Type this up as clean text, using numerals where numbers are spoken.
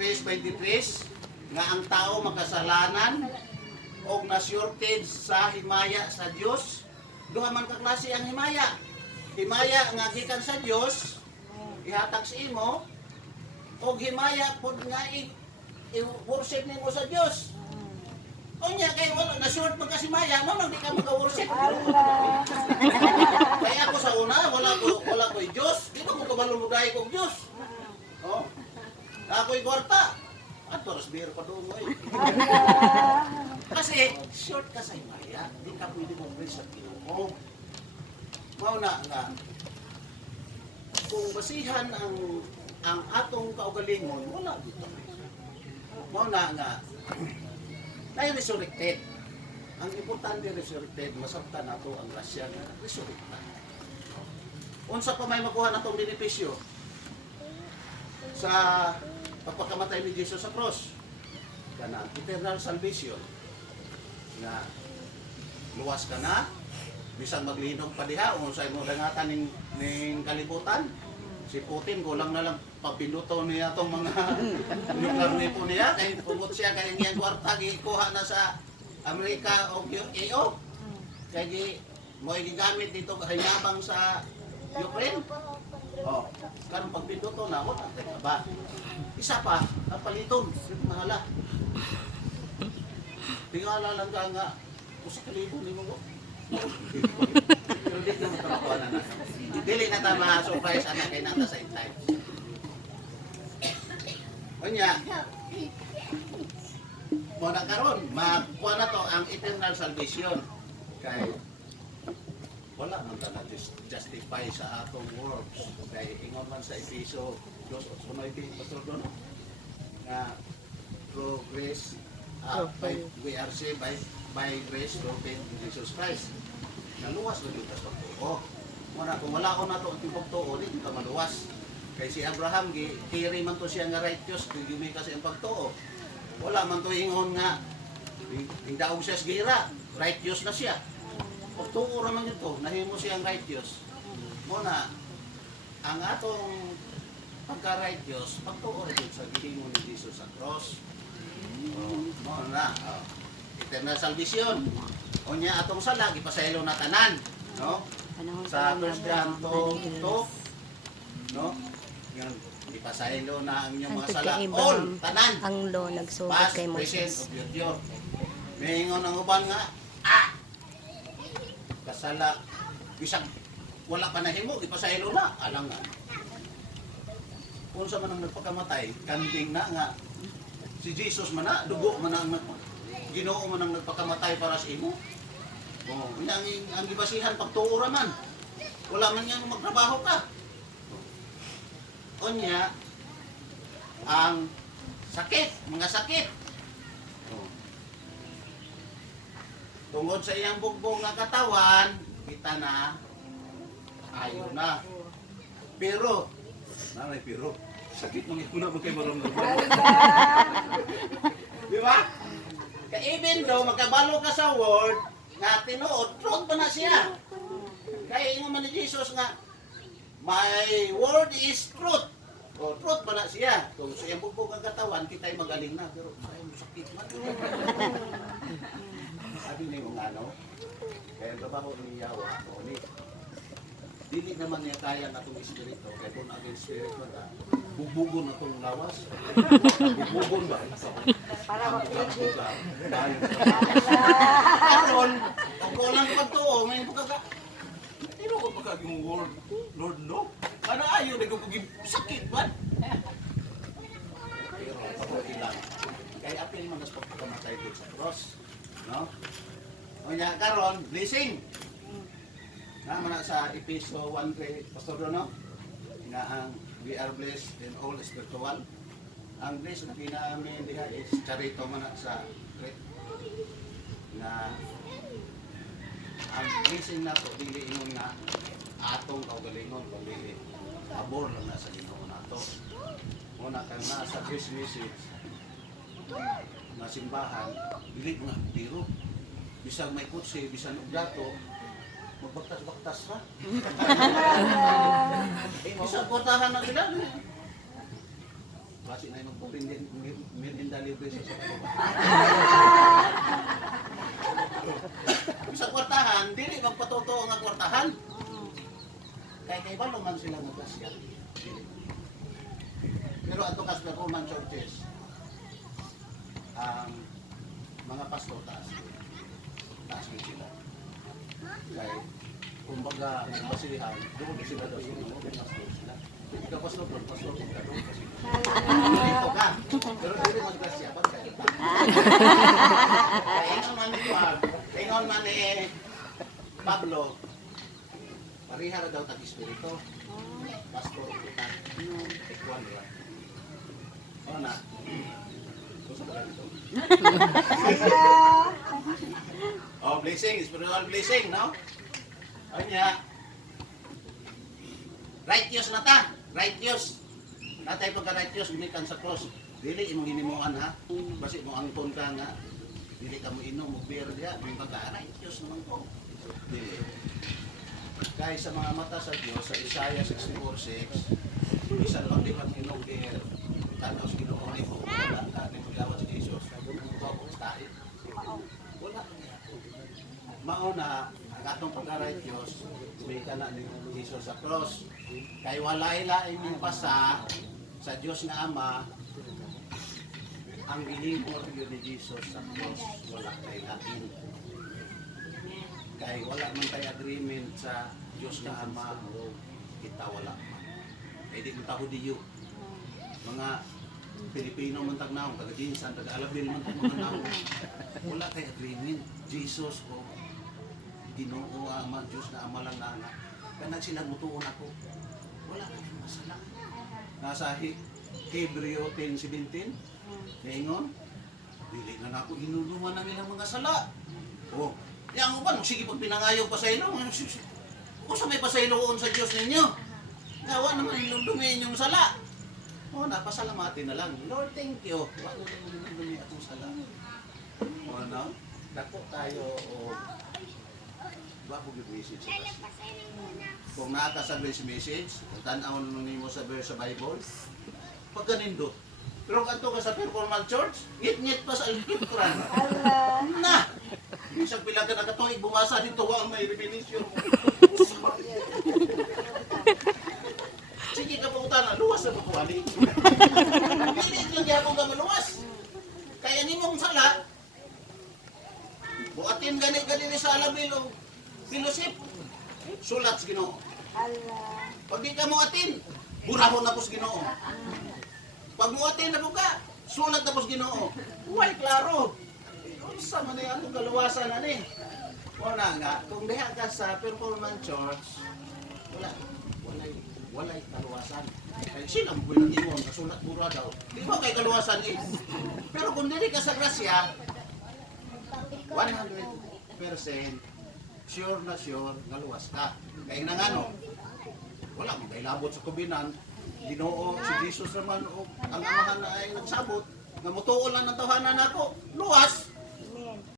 3:23 nga ang tao makasalanan o nasyurted sa himaya sa Dios. Duha man ka klase ang himaya. Himaya nga gikan sa Dios ihatag sa imo o himaya pud nga i-worship nimo sa Dios. Unya kay wala na-short man kasi maya mo nang di ka maka-worship. Kaya ako sa una wala ko Dios, di ba ko kabalo mo dai kog Dios. Oh. Ako'y kwarta. At oras biro pa doon mo eh. Kasi short ka sa himaya, di ka pwede mong sa Ginoo. Mao na nga kung basihan ang atong kaugalingon, wala dito. Mao na nga ay resurrected. Ang importante resurrected, masabtan nato ang grasya nga resurrecta. Unsa pa may makuha natong benepisyo sa pagpakamatay ni Jesus sa cross? Kana eternal salvation. Nga luwas ka na, bisang maglihinog pa diha unsay mo dangatan ning kalibutan. Si Putin kulang na lang pagpinuto niya itong mga nuclear weapon niya kay pumot siya kay niyang kwarta gikuha na sa Amerika o EU kay mo gigamit dito hinabang sa Ukraine. Oh, karon pagpinuto na mo ba? Isa pa ang paliton mahala. Tingala lang ka nga usa ka libo nimo mo. Pero di na matakuha na na. Dili na ta ma-surprise anak kay nata sa time. Unya. Mo na karon, makuha na to ang eternal salvation. Kay wala man ta na justify sa atong works. Kay ingon man sa Efeso 2:8 pastor doon nga through grace we are saved by grace through faith in Jesus Christ. Naluwas na dito sa pagtuo. Muna, kung wala ko na ito ang pagtuo, di kita maluwas. Kaya si Abraham, kiri man to siya nga righteous, gumi kasi ang pagtuo. Wala man to ingon nga, hingdaog siya sa gira, righteous na siya. Pagtuo naman ito, nahimo siyang righteous. Muna, ang atong pagka-righteous, pagtuo rin sa gihimo ni Jesus sa cross. Muna, eternal salvation. Unya atong sala gipasaylo na tanan, no? Sa 1 John 2, no? Yan ipasaylo na ang inyong mga sala all tanan. Ang law nagsugod kay Moses. Mayingon ang uban nga kasala bisag wala pa nahimo ipasaylo na alangan. Unsa man ang nagpakamatay, kanding na nga si Jesus man na dugo man ang Ginoo man ang nagpakamatay para sa imo. Oh, ang gibasihan pagtuo ra man. Wala man yang magtrabaho ka. Unya ang sakit, mga sakit. Oh. Tungod sa iyang bugbong nga katawan, kita na ayo na. Pero sakit man ito na kay maramdaman. Di ba? Kaya even though magkabalo ka sa word, nga tinuod, truth pa na siya. Kaya ingon man ni Jesus nga, my word is truth. O, truth pa na siya. Kung sa iyang bugbog ang katawan, kita'y magaling na. Pero ay, sakit man. Sabi niya yung ano, kaya ang trabaho ni Yawa, ni dili naman niya kaya na itong espiritu. Kaya kung naging espiritu na, bugbugon na itong lawas. Bugbugon ba? Para mapigil. Karon, kung kulang ka pagtuo, may pagkaka... Tino ko pagkaging word, Lord, no? Ano ayaw, nagkukugib sakit ba? Pero, pagkakil lang. Kaya apil man nas pagkakamatay dito sa cross. No? O niya, karon, blessing. Naman sa Episo 1:3, Pastor Dono, nga ang we are blessed in all spiritual. Ang blessed na pinaamin diha is charito man sa Crete. Na ang blessing na to, dili ingon nga atong kaugalingon, kundi abor lang na sa Ginoo nato. Muna kang nasa Christ message na simbahan, dili nga biro. Bisag may kutsi, bisag ugdato, magbaktas-baktas ka. Isang kwartahan na sila. Basi na yung merinda libre sa sakto. Sa kwartahan, dili magpatotoo nga kwartahan. Kaya kay balo man sila nagkasya. Pero ato kas Roman churches, ang mga pastor taas mo sila. Kaya kumbaga sa basihan, doon sila daw yung mga pastor sila. Ikaw pastor ka doon kasi. Ito ka. Pero dili magkasya ba kaya? Kaya ingon man ni Pablo, parihara daw tag-espiritu. Pastor kita. Equal ba? O na. Gusto ka dito. Oh, blessing. Spiritual blessing, no? Anya. Righteous na ta. Righteous. Natay pagka-righteous, gumikan sa cross. Dili imong hinimuan ha. Basi mo angton ka nga. Dili ka mo inom, mo beer diya. May pagka-righteous naman ko. Dili. Kaya sa mga mata sa Diyos, sa Isaiah 64:6, isa lang di mag-inom beer. Tanos ginoon ni mo. Wala ka. Ni magawat si Jesus. Wala. Mauna, ang atong pagka-righteous, gumikan na ni Jesus sa cross. Kay walay lain yung pasa sa Diyos nga Ama, ang gihimo ni Jesus sa cross, wala kay lain. Kay wala man tayo agreement sa Diyos nga Ama, kita wala man. Kaya di kita Hudiyo. Mga Pilipino man tagnaong, taga-Jinsan, taga-Alabil man tagnaong. Wala kay agreement. Jesus o Ginoo Ama, Diyos na Ama lang na anak. Kaya nagsilagutuon ako. Wala kay masala. Nasa Hebreo 10:17, ngayon, dili na ako inuluman ng ilang mga sala. O, yan ko ba, sige pag pinangayog pa sa ilo, o sa may pasailoon sa Diyos ninyo. Gawa naman ilulumin yung sala. O, napasalamatin na lang. Lord, thank you. Wala naman ilulumin akong sala. O, ano? Dako tayo, o, bago yung message sa kasi. Kung nakakasabay si message, tanaw nyo mo sa verse sa Bible, pag ganindot. Pero kanto ka sa performance church, ngit-ngit pa sa alkitran. Na! Isang pila ka na katong bumasa dito, ang may revelation. Sige ka pa utana, luwas na pakuwali. Pilit lang yapong ka maluwas. Kaya ni mong sala, buatin gani sa Alabil o Pilosip, sulat sa Ginoo. Pag di ka mo atin, burahon na po sa Ginoo. Pag mo atin na po ka, sulat na po sa Ginoo. Uway, klaro. Sa man yung anong kaluwasan na ni. Wala nga, kung diha ka sa performance church, walay kaluwasan. Kaya silang bilang imon, kasulat bura daw. Di ba kay kaluwasan eh? Pero kung dili ka sa grasya, 100% sure na sure nga luwas ka. Kaya nga ano, wala mo kay labot sa kubinan, Ginoo si Jesus naman o ang amahan na ay nagsabot, nga mutuon lang ng tahanan ako, luwas.